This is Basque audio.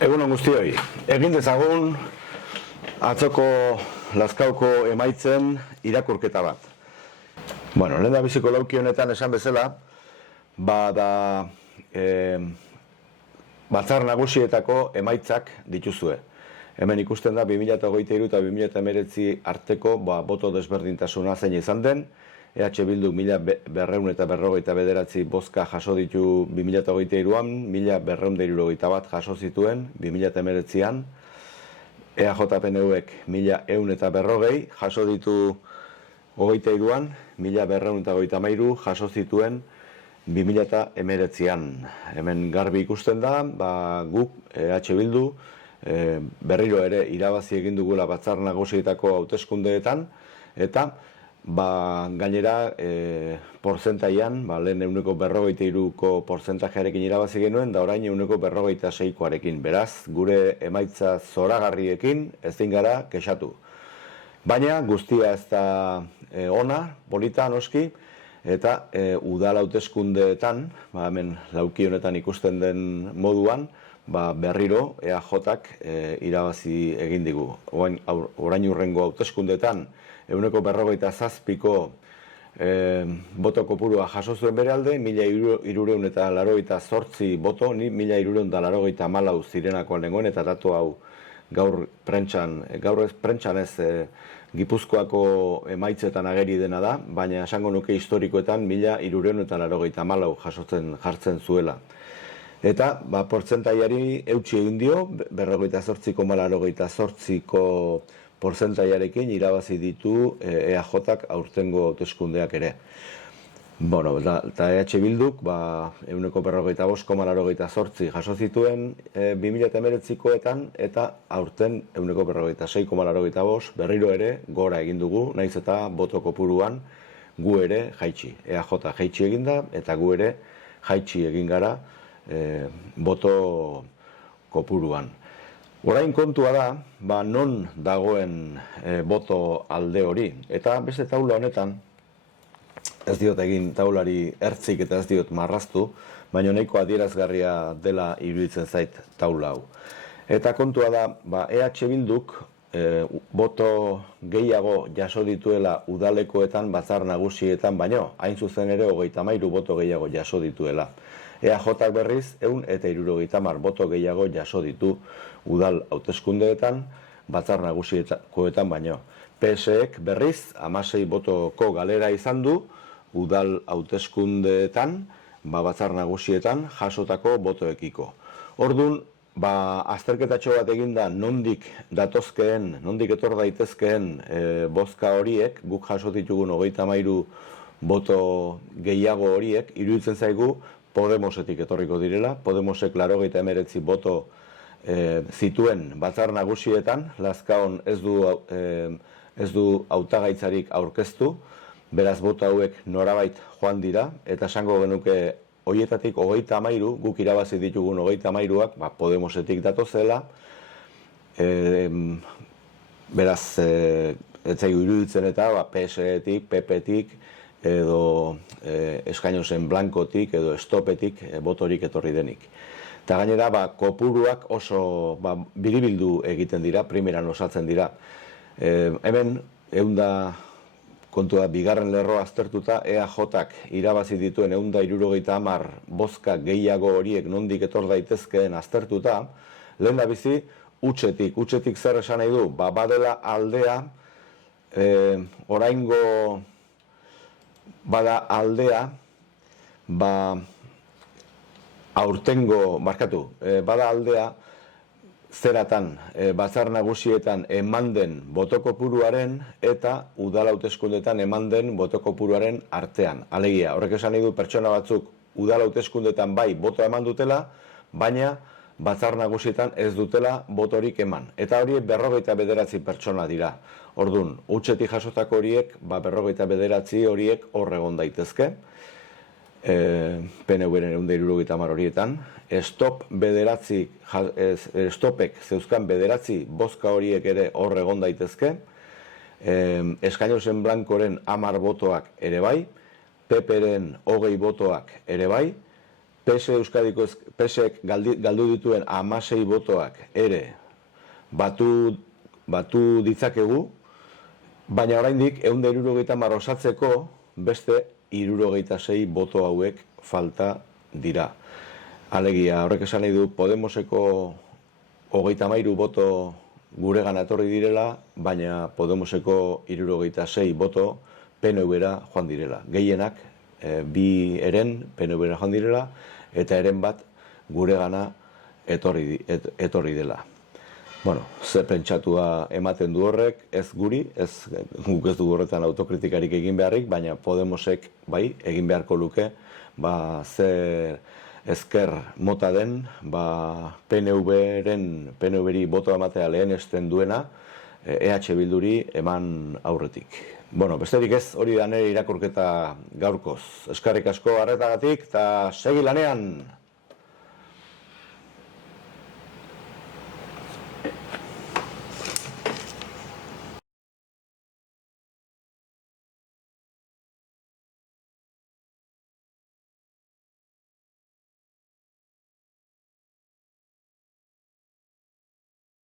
Egunon guztioi, egin dezagun atzoko Lazkaoko emaitzen irakurketa bat. Lehen da biziko lauki honetan esan bezala, da batzar nagusietako emaitzak dituzue. Hemen ikusten da 2023 eta 2019 arteko boto desberdintasuna zein izan den. EH Bilduk 1249 bozka jaso ditu 2023an, 1271 jaso zituen 2019an. EAJ-PNUek 1140 jaso ditu 23an, 1233 jaso zituen 2019an. Hemen garbi ikusten da, guk EH Bildu berriro ere irabazi egin dugula batzar nagusietako hauteskundeetan, eta gainera portzentaian, lehen 43ko portzentajearekin irabazi genuen, da orain 46koarekin. Beraz, gure emaitza zoragarriekin ezin gara kexatu. Baina guztia ez da ona, polita noski, eta udal hauteskundeetan, hemen lauki honetan ikusten den moduan, berriro EAJak irabazi egin digu. Orain hurrengo hauteskundeetan 47ko boto kopurua jaso zuen bere alde, 1388 boto, 1384 zirenakoan nengoen, eta datu hau gaur prentxan ez Gipuzkoako emaitzetan ageri dena da, baina esango nuke historikoetan 1384 jasotzen jartzen zuela. Eta portzentaiari eutsi egin dio, 48,88ko portzentaiarekin irabazi ditu EAJak aurtengo hauteskundeak ere. Eta EH Bilduk 45,88 jaso zituen 2019koetan, eta aurten 46,85 berriro ere gora egin dugu, nahiz eta boto kopuruan gu ere jaitsi. EAJ jaitsi egin da, eta gu ere jaitsi egin gara boto kopuruan. Orain kontua da, non dagoen boto alde hori. Eta beste taula honetan, ez diot egin taulari ertzik eta ez diot marraztu, baina nahiko adierazgarria dela iruditzen zait taula hau. Eta kontua da, EH Bilduk boto gehiago jaso dituela udalekoetan, batzar nagusietan, baino, hain zuzen ere 33 boto gehiago jaso dituela. EAJak berriz 170 boto gehiago jaso ditu udal hauteskundeetan, batzar nagusietkoetan baino. PSek berriz 16 botoko galera izan du udal hauteskundeetan, batzar nagusietan jasotako botoekiko. Orduan, azterketatxo bat eginda nondik datozkeen, nondik etor daitezkeen bozka horiek, guk jaso ditugun 33 boto gehiago horiek, iruditzen zaigu Podemosetik etorriko direla. Podemosek 89 boto zituen batzar nagusietan, Lazkaon ez du hautagaitzarik aurkeztu, beraz boto hauek norabait joan dira, eta esango genuke horietatik 33, guk irabazi ditugun 33ak, Podemosetik datozela, beraz, ez zaigu iruditzen eta PSetik, PPtik, edo eskainozen blankotik edo estopetik botorik etorri denik. Eta gainera, kopuruak oso biribildu egiten dira, primeran osatzen dira. Hemen, kontua bigarren lerroa aztertuta, EAJak irabazi dituen 170 bozka gehiago horiek nondik etor daitezkeen aztertuta, lehen da bizi, utxetik zer esan nahi du, badela aldea, oraingo bada aldea, bada aldea zeratan, batzar nagusietan eman den botokopuruaren eta udal hauteskundetan eman den botokopuruaren artean. Alegia, horrek esan nahi du pertsona batzuk udal hauteskundetan bai botoa eman dutela, baina batzar nagusietan ez dutela botorik eman. Eta horiek 59 pertsona dira. Orduan, utxetik jasotako horiek, 59 horiek hor egon daitezke. PNV-ren 170 horietan. Stopek zeuzkan 9 bozka horiek ere hor egon daitezke. Eskainozen blankoren 10 botoak ere bai. PP-ren 20 botoak ere bai. PSek galdu dituen 16 botoak ere batu ditzakegu, baina oraindik 170 osatzeko beste 76 boto hauek falta dira. Alegia, horrek esan nahi du Podemoseko 33 boto guregana etorri direla, baina Podemoseko 76 boto PNV-ra joan direla. Gehienak, bi eren PNV-ra joan direla, eta eren bat guregana etorri dela. Bueno, ze pentsatua ematen du horrek, ez guri, guk ez dugu horretan autokritikarik egin beharrik, baina Podemosek bai egin beharko luke, zer ezker mota den, PNV-ri botoa ematea lehenesten duena, EH Bilduri eman aurretik. Bueno, besterik ez, hori da nire irakurketa gaurkoz. Eskerrik asko arretagatik, eta segi lanean!